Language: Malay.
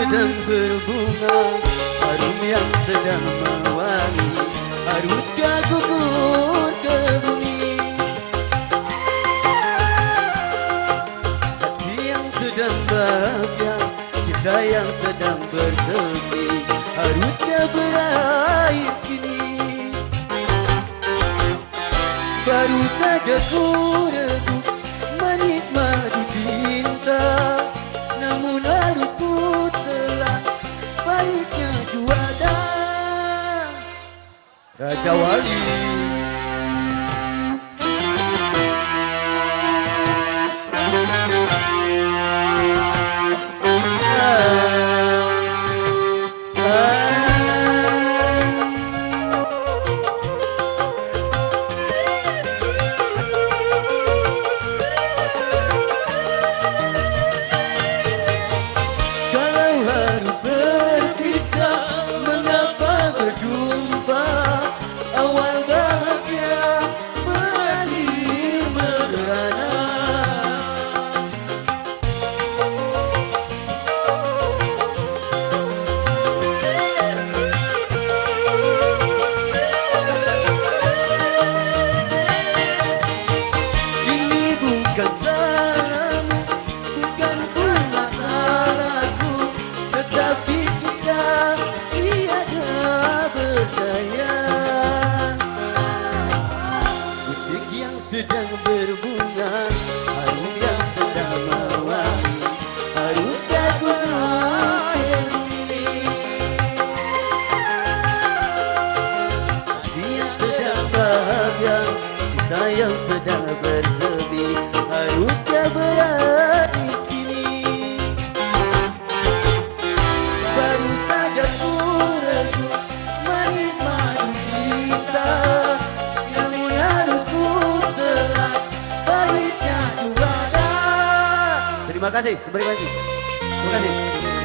Sedang berbunga, harum yang sedang mewangi, haruskah gugur ke bumi? Hati yang sedang bahagia, cinta yang sedang bersemi, haruskah berakhir kini? Baru saja ku rebut manis madu cinta, namun harus ku telan pahitnya juada. Raja Wali. Sedang berbunga, harum yang sedang mewangi, haruskah gugur ke bumi? Hati yang sedang bahagia, cinta yang sedang bersemi, haruskah berakhir kini? Baru saja ku rebut manis madu cinta, namun harus ku terima kasih, terima kasih.